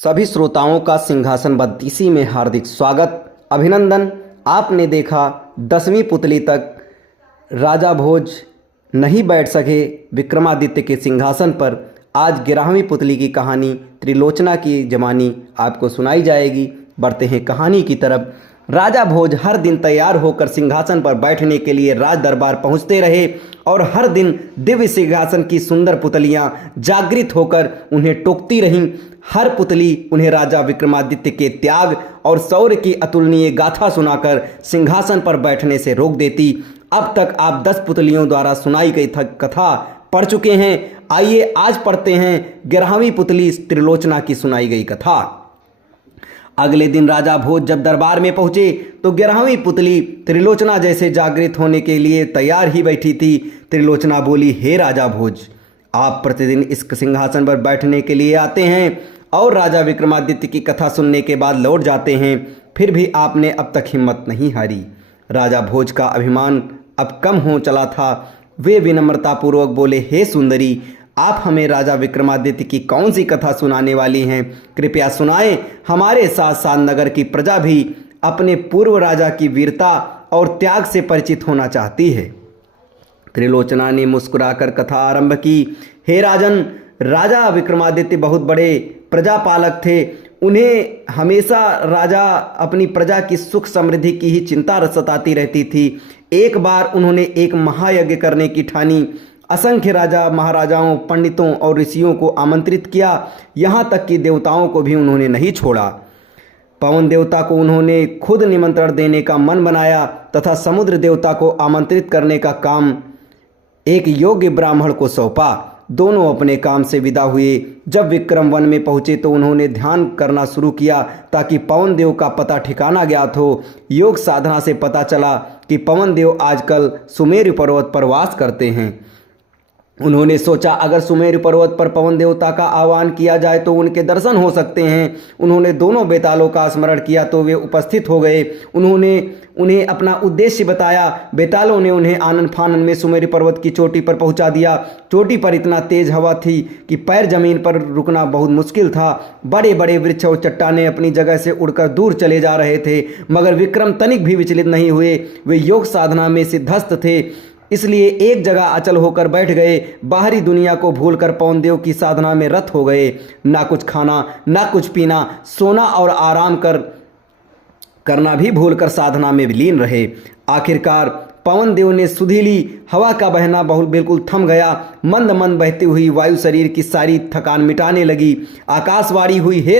सभी श्रोताओं का सिंहासन बत्तीसी में हार्दिक स्वागत, अभिनंदन। आपने देखा 10वीं पुतली तक राजा भोज नहीं बैठ सके विक्रमादित्य के सिंहासन पर। आज 11वीं पुतली की कहानी त्रिलोचना की जमानी आपको सुनाई जाएगी। बढ़ते हैं कहानी की तरफ। राजा भोज हर दिन तैयार होकर सिंहासन पर बैठने के लिए राज दरबार पहुंचते रहे और हर दिन दिव्य सिंहासन की सुंदर पुतलियां जागृत होकर उन्हें टोकती रहीं। हर पुतली उन्हें राजा विक्रमादित्य के त्याग और शौर्य की अतुलनीय गाथा सुनाकर सिंहासन पर बैठने से रोक देती। अब तक आप 10 पुतलियों द्वारा सुनाई गई कथा पढ़ चुके हैं। आइए आज पढ़ते हैं 11वीं पुतली त्रिलोचना की सुनाई गई कथा। अगले दिन राजा भोज जब दरबार में पहुंचे तो 11वीं पुतली त्रिलोचना जैसे जागृत होने के लिए तैयार ही बैठी थी। त्रिलोचना बोली, हे राजा भोज, आप प्रतिदिन इस सिंहासन पर बैठने के लिए आते हैं और राजा विक्रमादित्य की कथा सुनने के बाद लौट जाते हैं, फिर भी आपने अब तक हिम्मत नहीं हारी। राजा भोज का अभिमान अब कम हो चला था। वे विनम्रतापूर्वक बोले, हे सुंदरी, आप हमें राजा विक्रमादित्य की कौन सी कथा सुनाने वाली हैं? कृपया सुनाएं। हमारे साथ साथ नगर की प्रजा भी अपने पूर्व राजा की वीरता और त्याग से परिचित होना चाहती है। त्रिलोचना ने मुस्कुराकर कथा आरंभ की। हे राजन, राजा विक्रमादित्य बहुत बड़े प्रजापालक थे। उन्हें हमेशा राजा अपनी प्रजा की सुख समृद्धि की ही चिंता सताती रहती थी। एक बार उन्होंने एक महायज्ञ करने की ठानी। असंख्य राजा महाराजाओं, पंडितों और ऋषियों को आमंत्रित किया। यहाँ तक कि देवताओं को भी उन्होंने नहीं छोड़ा। पवन देवता को उन्होंने खुद निमंत्रण देने का मन बनाया तथा समुद्र देवता को आमंत्रित करने का काम एक योग्य ब्राह्मण को सौंपा। दोनों अपने काम से विदा हुए। जब विक्रम वन में पहुंचे तो उन्होंने ध्यान करना शुरू किया ताकि पवन देव का पता ठिकाना ज्ञात हो। योग साधना से पता चला कि पवन देव आजकल सुमेरु पर्वत पर वास करते हैं। उन्होंने सोचा, अगर सुमेरु पर्वत पर पवन देवता का आह्वान किया जाए तो उनके दर्शन हो सकते हैं। उन्होंने दोनों बेतालों का स्मरण किया तो वे उपस्थित हो गए। उन्होंने उन्हें अपना उद्देश्य बताया। बेतालों ने उन्हें आनन फानन में सुमेरु पर्वत की चोटी पर पहुंचा दिया। चोटी पर इतना तेज हवा थी कि पैर जमीन पर रुकना बहुत मुश्किल था। बड़े बड़े वृक्ष और चट्टानें अपनी जगह से उड़कर दूर चले जा रहे थे, मगर विक्रम तनिक भी विचलित नहीं हुए। वे योग साधना में सिद्धस्त थे, इसलिए एक जगह अचल होकर बैठ गए। बाहरी दुनिया को भूलकर पवन देव की साधना में रत हो गए। ना कुछ खाना, ना कुछ पीना, सोना और आराम करना भी भूलकर साधना में विलीन रहे। आखिरकार पवन देव ने सुधीली हवा का बहना बिल्कुल थम गया। मंद मंद बहती हुई वायु शरीर की सारी थकान मिटाने लगी। आकाशवाणी हुई, हे